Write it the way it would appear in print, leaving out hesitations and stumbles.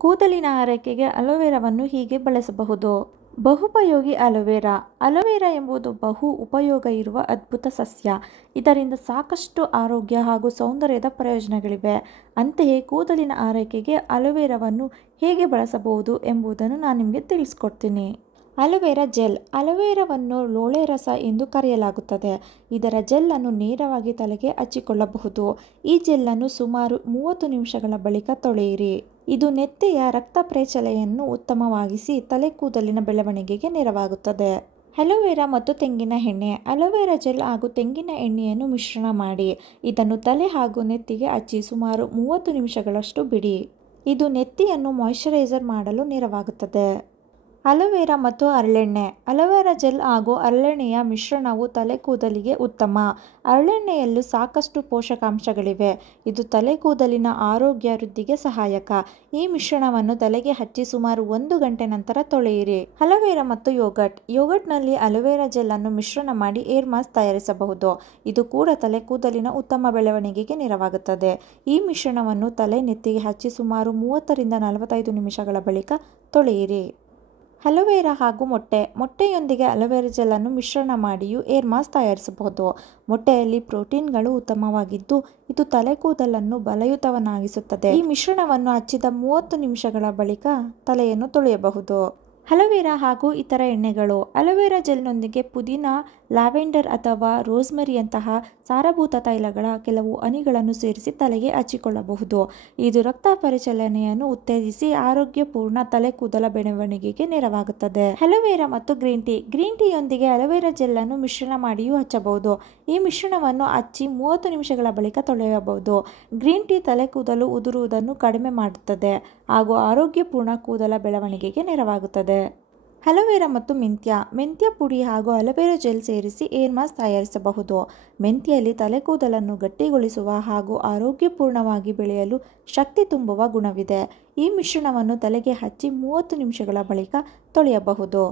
ಕೂದಲಿನ ಆರೈಕೆಗೆ ಅಲೋವೆರಾವನ್ನು ಹೀಗೆ ಬಳಸಬಹುದು. ಬಹುಪಯೋಗಿ ಅಲೋವೆರಾ. ಅಲೋವೆರಾ ಎಂಬುದು ಬಹು ಉಪಯೋಗ ಇರುವ ಅದ್ಭುತ ಸಸ್ಯ. ಇದರಿಂದ ಸಾಕಷ್ಟು ಆರೋಗ್ಯ ಹಾಗೂ ಸೌಂದರ್ಯದ ಪ್ರಯೋಜನಗಳಿವೆ. ಅಂತೆಯೇ ಕೂದಲಿನ ಆರೈಕೆಗೆ ಅಲೋವೆರಾವನ್ನು ಹೇಗೆ ಬಳಸಬಹುದು ಎಂಬುದನ್ನು ನಾನು ನಿಮಗೆ ತಿಳಿಸ್ಕೊಡ್ತೀನಿ. Aloe vera gel. ಅಲೋವೆರಾವನ್ನು ಲೋಳೆ ರಸ ಎಂದು ಕರೆಯಲಾಗುತ್ತದೆ. ಇದರ ಜೆಲ್ಲನ್ನು ನೇರವಾಗಿ ತಲೆಗೆ ಹಚ್ಚಿಕೊಳ್ಳಬಹುದು. ಈ ಜೆಲ್ಲನ್ನು ಸುಮಾರು 30 ನಿಮಿಷಗಳ ಬಳಿಕ ತೊಳೆಯಿರಿ. ಇದು ನೆತ್ತಿಯ ರಕ್ತ ಪರಿಚಲನೆಯನ್ನು ಉತ್ತಮವಾಗಿಸಿ ತಲೆ ಕೂದಲಿನ ಬೆಳವಣಿಗೆಗೆ ನೆರವಾಗುತ್ತದೆ. ಅಲೋವೆರಾ ಮತ್ತು ತೆಂಗಿನ ಎಣ್ಣೆ. ಅಲೋವೆರಾ ಜೆಲ್ ಹಾಗೂ ತೆಂಗಿನ ಎಣ್ಣೆಯನ್ನು ಮಿಶ್ರಣ ಮಾಡಿ ಇದನ್ನು ತಲೆ ಹಾಗೂ ನೆತ್ತಿಗೆ ಹಚ್ಚಿ ಸುಮಾರು 30 ನಿಮಿಷಗಳಷ್ಟು ಬಿಡಿ. ಇದು ನೆತ್ತಿಯನ್ನು ಮಾಯಿಶ್ಚರೈಸರ್ ಮಾಡಲು ನೆರವಾಗುತ್ತದೆ. ಅಲೋವೆರಾ ಮತ್ತು ಹರಳೆಣ್ಣೆ. ಅಲೋವೆರಾ ಜೆಲ್ ಹಾಗೂ ಹರಳೆಣ್ಣೆಯ ಮಿಶ್ರಣವು ತಲೆ ಕೂದಲಿಗೆ ಉತ್ತಮ. ಹರಳೆಣ್ಣೆಯಲ್ಲೂ ಸಾಕಷ್ಟು ಪೋಷಕಾಂಶಗಳಿವೆ. ಇದು ತಲೆ ಕೂದಲಿನ ಆರೋಗ್ಯ ವೃದ್ಧಿಗೆ ಸಹಾಯಕ. ಈ ಮಿಶ್ರಣವನ್ನು ತಲೆಗೆ ಹಚ್ಚಿ ಸುಮಾರು 1 ಗಂಟೆ ನಂತರ ತೊಳೆಯಿರಿ. ಅಲೋವೆರಾ ಮತ್ತು ಯೋಗರ್ಟ್. ಯೋಗರ್ಟ್ನಲ್ಲಿ ಅಲೋವೆರಾ ಜೆಲ್ ಅನ್ನು ಮಿಶ್ರಣ ಮಾಡಿ ಏರ್ ಮಾಸ್ಕ್ ತಯಾರಿಸಬಹುದು. ಇದು ಕೂಡ ತಲೆ ಕೂದಲಿನ ಉತ್ತಮ ಬೆಳವಣಿಗೆಗೆ ನೆರವಾಗುತ್ತದೆ. ಈ ಮಿಶ್ರಣವನ್ನು ತಲೆ ನೆತ್ತಿಗೆ ಹಚ್ಚಿ ಸುಮಾರು 30 ರಿಂದ 45 ನಿಮಿಷಗಳ ಬಳಿಕ ತೊಳೆಯಿರಿ. ಅಲೋವೆರಾ ಹಾಗೂ ಮೊಟ್ಟೆ. ಮೊಟ್ಟೆಯೊಂದಿಗೆ ಅಲೋವೆರಾ ಜೆಲ್ ಅನ್ನು ಮಿಶ್ರಣ ಮಾಡಿಯೂ ಏರ್ ಮಾಸ್ಕ್ ತಯಾರಿಸಬಹುದು. ಮೊಟ್ಟೆಯಲ್ಲಿ ಪ್ರೋಟೀನ್ಗಳು ಉತ್ತಮವಾಗಿದ್ದು ಇದು ತಲೆ ಕೂದಲನ್ನು ಬಲಯುತವನ್ನಾಗಿಸುತ್ತದೆ. ಈ ಮಿಶ್ರಣವನ್ನು ಹಚ್ಚಿದ 30 ನಿಮಿಷಗಳ ಬಳಿಕ ತಲೆಯನ್ನು ತೊಳೆಯಬಹುದು. ಅಲೋವೆರಾ ಹಾಗೂ ಇತರ ಎಣ್ಣೆಗಳು. ಅಲೋವೆರಾ ಜೆಲ್ನೊಂದಿಗೆ ಪುದೀನ, ಲ್ಯಾವೆಂಡರ್ ಅಥವಾ ರೋಸ್ಮರಿಯಂತಹ ಸಾರಭೂತ ತೈಲಗಳ ಕೆಲವು ಹನಿಗಳನ್ನು ಸೇರಿಸಿ ತಲೆಗೆ ಹಚ್ಚಿಕೊಳ್ಳಬಹುದು. ಇದು ರಕ್ತ ಪರಿಚಲನೆಯನ್ನು ಉತ್ತೇಜಿಸಿ ಆರೋಗ್ಯಪೂರ್ಣ ತಲೆ ಕೂದಲ ಬೆಳವಣಿಗೆಗೆ ನೆರವಾಗುತ್ತದೆ. ಅಲೋವೆರಾ ಮತ್ತು ಗ್ರೀನ್ ಟೀ. ಗ್ರೀನ್ ಟೀಯೊಂದಿಗೆ ಅಲೋವೆರಾ ಜೆಲ್ ಅನ್ನು ಮಿಶ್ರಣ ಮಾಡಿಯೂ ಹಚ್ಚಬಹುದು. ಈ ಮಿಶ್ರಣವನ್ನು ಹಚ್ಚಿ 30 ನಿಮಿಷಗಳ ಬಳಿಕ ತೊಳೆಯಬಹುದು. ಗ್ರೀನ್ ಟೀ ತಲೆ ಕೂದಲು ಉದುರುವುದನ್ನು ಕಡಿಮೆ ಮಾಡುತ್ತದೆ ಹಾಗೂ ಆರೋಗ್ಯಪೂರ್ಣ ಕೂದಲ ಬೆಳವಣಿಗೆಗೆ ನೆರವಾಗುತ್ತದೆ. ಅಲೋವೆರಾ ಮತ್ತು ಮೆಂತ್ಯ. ಮೆಂತ್ಯ ಪುಡಿ ಹಾಗೂ ಅಲೋವೆರಾ ಜೆಲ್ ಸೇರಿಸಿ ಏರ್ ಮಾಸ್ಕ್ ತಯಾರಿಸಬಹುದು. ಮೆಂತ್ಯದಲ್ಲಿ ತಲೆ ಕೂದಲನ್ನು ಗಟ್ಟಿಗೊಳಿಸುವ ಹಾಗೂ ಆರೋಗ್ಯಪೂರ್ಣವಾಗಿ ಬೆಳೆಯಲು ಶಕ್ತಿ ತುಂಬುವ ಗುಣವಿದೆ. ಈ ಮಿಶ್ರಣವನ್ನು ತಲೆಗೆ ಹಚ್ಚಿ 30 ನಿಮಿಷಗಳ ಬಳಿಕ ತೊಳೆಯಬಹುದು.